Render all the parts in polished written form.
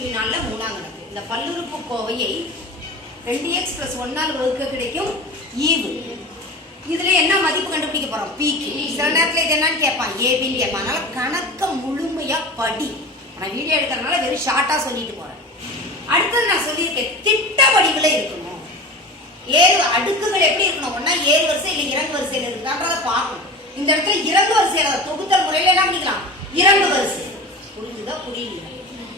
3.4 மூணாம் கணக்கு. இந்த பல்லுறுப்புக்கோவையை 2x + 1 வகுக்க கிடைக்கும் ஈவு. இதுல என்ன மதிப்பு கண்டுபிடிக்க போறோம்? பீக்கு. சில நேரத்துல இது என்னன்னு கேட்பான், ஏபின்னு கேட்பான். அதனால கணக்க முழுமையா படி. நான் வீடியோ எடுக்கிறதுனால வெறும் ஷார்ட்டா சொல்லிட்டு போறேன். அடுத்தது நான் சொல்லியிருக்கேன், திட்ட வடிவுல இருக்கணும். ஏறு அடுக்குகள் எப்படி இருக்கணும்? ஒன்னா ஏறு வரிசை இல்ல இறங்கு வரிசையில இருக்குதான்றத பார்க்கணும். இந்த இடத்துல இறங்கு வரிசையில தொகுத்தல் முறையில என்ன பண்ணிக்கலாம்? இறங்கு வரிசை. புரிஞ்சுதா? புரியல.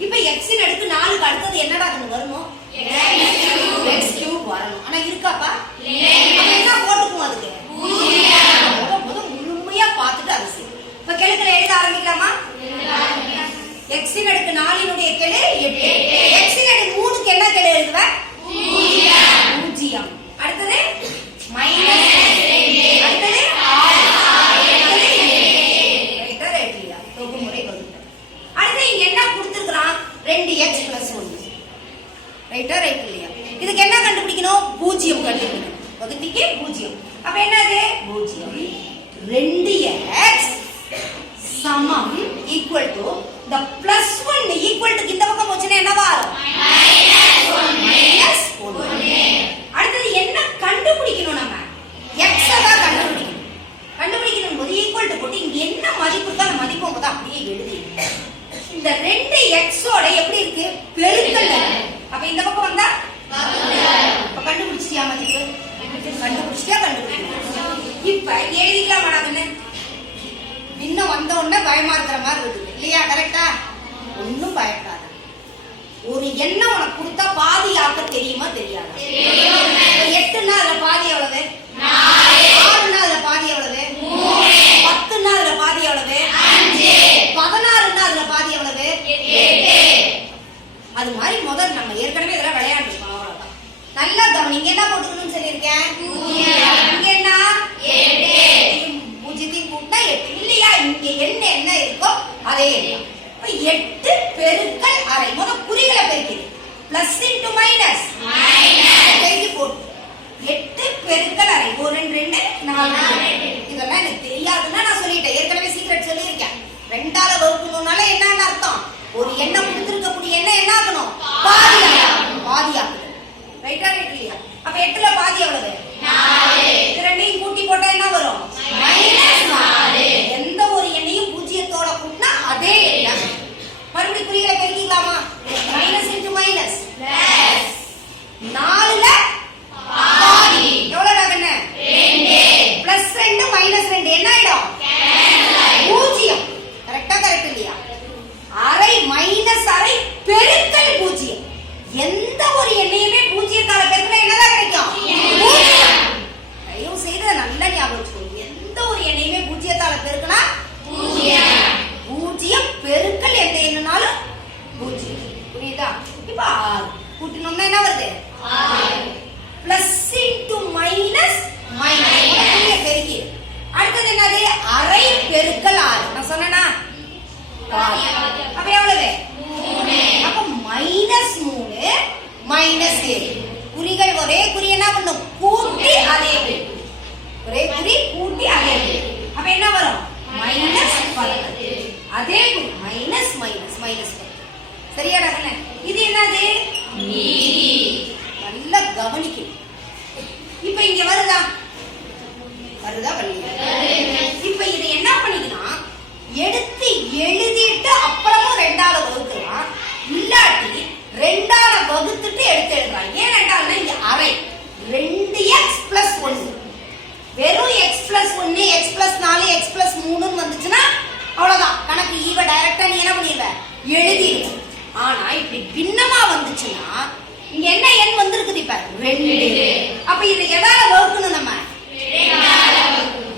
இப்ப எக்ஸின் அடுக்கு 4க்கு அடுத்தது என்னடா வரணும்? x³ வரணும். ஆனா இருக்காப்பா? என்ன போட்டுக்குவோம் அதுக்கு? முழுமையா பார்த்துட்டு அது செய்யும். இப்ப கெழுக்களை எழுத ஆரம்பிக்கலாமா? எக்ஸின் அடுக்கு 4னுடைய கெழு 8. எக்ஸின் அடுக்கு 3க்கு என்ன கெழு எழுதுவ? 0. அடுத்தது மைனஸ் 2. அடுத்தது 6. தொகுமுறை வகுத்தல். அடுத்து இங்க என்ன கொடுத்திருக்கான்? 2x + 1. ரைட்டா? ரைட் இல்லையா? இதுக்கு என்ன கண்டுபிடிக்கணும்? 0 கண்டுபிடிக்கணும். வகுத்திக்கு 0. அப்ப என்னது? 0. 2x சமம் equal to the +1 equal to இந்த பக்கம் போச்சுன்னா என்னவா வரும்? -1. அடுத்து என்ன கண்டுபிடிக்கணும்? நம்ம x தான் கண்டுபிடிக்கணும். கண்டுபிடிக்கணும் போது ஈக்குவல் டு போட்டு இங்க என்ன மதிப்பு இருக்கோ அந்த மதிப்பு போது அப்படியே எழுதி. இந்த 2x ஓட எப்படி இருக்கு? பெருக்கல். அப்ப இந்த பக்கம் வந்தா அப்ப கண்டுபிடிச்சியா மதிப்பு? கண்டுபிடிச்சியா? கண்டுபிடிச்சியா? இப்ப எழுதிக்கலாம் மாடாங்கன்னு. இன்னும் வந்த உடனே பயமா இருக்கிற மாதிரி இருக்குது இல்லையா? கரெக்டா? ஒன்னும் பயப்படாத. ஒரு எண்ணம் உனக்கு கொடுத்தா பாதி ஆக்க தெரியுமா தெரியாதா? 8ன்னா அதுல பாதி எவ்வளவு? 6ன்னா அதுல பாதி எவ்வளவு? 10ன்னா அதுல பாதி எவ்வளவு? 16ன்னா அதுல பாதி எவ்வளவு? 8. அது மாதிரி முதல் நம்ம ஏற்கனவே இதெல்லாம் விளையாண்டுருக்கோம். அவ்வளவுதான். நல்லா கவனிங்க. என்ன போட்டுக்கணும்னு சொல்லியிருக்கேன்? இங்க என்ன? 8. 0 கூட்டினா 8 இல்லையா? இங்க என்ன இருக்கோ அதே எண்ணம். 8 பெருக்கல் அரை. முதல் குறிகளை பெருக்கிடு. பிளஸ் இன்டு மைனஸ் பெருக்கி போட்டு 8 பெருக்கல் அரை. 1 2 4. இதெல்லாம் எனக்கு தெரியாதுன்னா நான் சொல்லிட்டேன். ஏற்கனவே சீக்ரெட் சொல்லியிருக்கேன். 2ஆல வகுக்கணும்னால என்னன்னு அர்த்தம்? ஒரு எண்ணம் கொடுத்திருக்கக்கூடிய எண்ணம் என்ன ஆகணும்? பாதி ஆகணும். ரைட்டா? ரைட் இல்லையா? அப்ப 8ல பாதி எவ்வளவு? 4. இது ரெண்டையும் கூட்டி போட்டா என்ன வரும்? -4. எந்த ஒரு எண்ணையும் 0தோட கூட்டினா அதே எண்ணம். மறுபடியும் குறிகளை பெருக்கிக்கலாமா? Minus into minus plus. 4ல பாதி எவ்வளவுடா கண்ணு? 2. பிளஸ் 2 மைனஸ் 2 என்ன ஆயிடும்? 0. கரெக்டா? கரெக்ட் இல்லையா? அரை மைனஸ் அரை பெருக்கல் 0. எந்த ஒரு எண்ணையுமே 0தால பெருக்கினா என்னதான் கிடைக்கும்? 0. தயவு செய்து நல்லா ஞாபகம் வச்சுக்கோங்க. எந்த ஒரு எண்ணையுமே 0தால பெருக்கினா 0 பெருக்கல் எந்த எண்ணாலும் 0. புரியுதா? இப்ப 6 கூட்டினோம்னா என்ன வருது? 6. பிளஸ் இன்டு மைனஸ் மைனஸ் பெருக்கி. அடுத்தது என்னது? அரை பெருக்கல் 6. நான் சொன்னேனா? அப்ப எவ்வளவு? 3. அப்ப -3 -7. குறிகள் ஒரே குறி என்ன பண்ணும்? கூட்டி அதே ஒரே குறி கூட்டி அதே. அப்ப என்ன வரும்? -10. அதே குறி மைனஸ் மைனஸ் மைனஸ். சரியாடா கண்ணே? இது என்னது? நல்லா கவனிக்கணும். இப்ப இங்க வருதா? வரல. இப்ப இது என்ன பண்ணிக்கலாம்? எடுத்து எழுதிட்டு அப்புறமும் 2ஆல வகுக்கலாம். இல்லாட்டி 2ஆல வகுத்துட்டு எடுத்து எழுதுறான். ஏன் 2ஆல? இங்க அரை 2x + 1. வெறும் x + 1 x + 4 x + 3 வந்துச்சுன்னா அவ்வளவுதான். கணக்கு ஈவ டைரக்டா நீ என்ன பண்ணிடுவ? எழுதிடுவ. ஆனா இப்படி பின்னமா வந்துச்சுன்னா இங்க என்ன எண் வந்திருக்குது? இப்ப 2. அப்ப இதை எதால வகுக்கணும்? நம்ம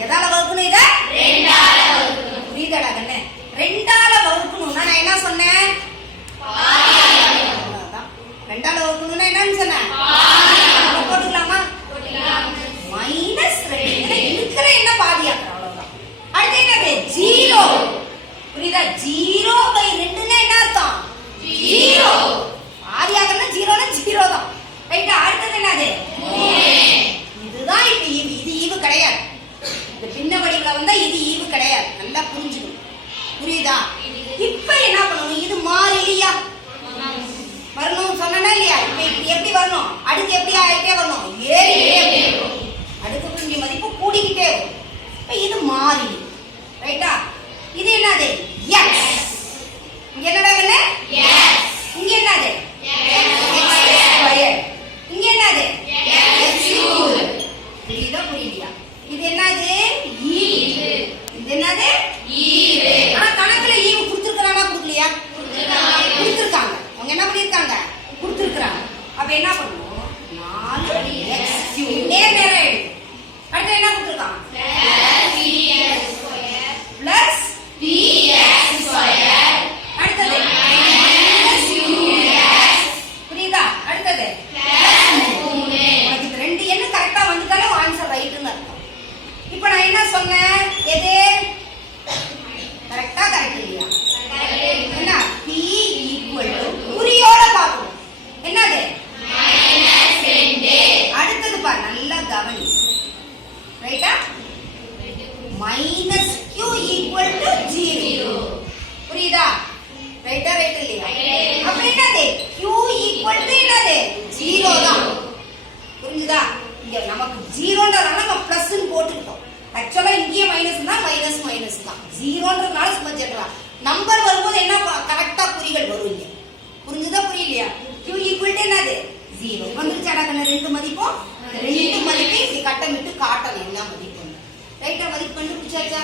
எதால வகுக்கணும்? இத 2ஆல வகுக்கணும். புரியுதாடா கண்ணு? 2ஆல வகுக்கணும்னா நான் என்ன சொன்னேன்? 2ஆல வகுக்கணும்னா என்னன்னு சொன்னேன்? போட்டுக்கலாமா? -2. இருக்கிற என்ன பாதி ஆக்குற. அவ்வளவுதான். அடுத்து என்னது? 0. புரியுதா? 0/2ன்னா என்ன அர்த்தம்? 0. பாதி ஆக்குறதுனா 0னா 0 தான். ரைட்டா? அடுத்தது என்னது? 3. இதுதான் இப்ப அடுத்து எப்படி ஆயிட்டே வரணும், ஏறிட்டே வரும். அடுக்கக்கூடிய மதிப்பு கூடிக்கிட்டே வரும். இப்ப இது மாறிலி, ரைட்டா? இது என்னது, எக்ஸ். இங்க என்னடா கண்ணு, எக்ஸ். இங்க என்னது, எக்ஸ் ஸ்கொயர். இங்க என்னது, எக்ஸ் கியூப். புரியுதா புரியலையா? இது என்னது, ஈவு. இது என்னது, ஈவு. ஆனா கணக்குல ஈவு கொடுத்திருக்கானா கொடுக்கலையா? கொடுத்திருக்காங்க. அவங்க என்ன பண்ணிருக்காங்க, கொடுத்திருக்காங்க. அப்ப என்ன பண்ணுவோம், 4x கியூப் நேர் நேரா எழுது. அடுத்து என்ன கொடுத்திருக்காங்க, பிளஸ் bx ஸ்கொயர். அடுத்தது புரியுதா? அடுத்தது உனக்கு இது ரெண்டு எண்ணு கரெக்டா வந்துட்டாலும் ஆன்சர் ரைட்னு அர்த்தம். இப்போ நான் என்ன சொன்னேன், எது கரெக்டா கரெக்ட் இல்லையா? என்ன p ஈக்குவல் டு குறியோட பார்க்கணும். என்னது, -2. அடுத்தது பாரு, நல்லா கவனி, ரைட்டா? -q equal to 0. புரியுதா? ரைட்டா ரைட் இல்லையா? அப்ப என்னது, q ஈக்குவல் டு என்னது, 0 தான். புரிஞ்சுதா? இங்க நமக்கு 0ன்றதால நம்ம பிளஸ் ன்னு போட்டுட்டோம். ஆக்சுவலா இங்கேயே மைனஸ் தான், மைனஸ் மைனஸ் தான். 0ன்றதால சும்மா ஜெனரல் நம்பர் வரும்போது என்ன கரெக்டா குறிகள் வரும் இங்க. புரிஞ்சுதா புரியலையா? q ஈக்குவல் டு என்னது, 0 வந்துருச்சாடா கண்ணு? ரெண்டு மதிப்பும் ரெண்டு மதிப்பையும் இப்படி கட்டமிட்டு காட்டணும் என்ன மதிப்பு. ரைட்டா? மதிப்பு கண்டுபிடிச்சாச்சா?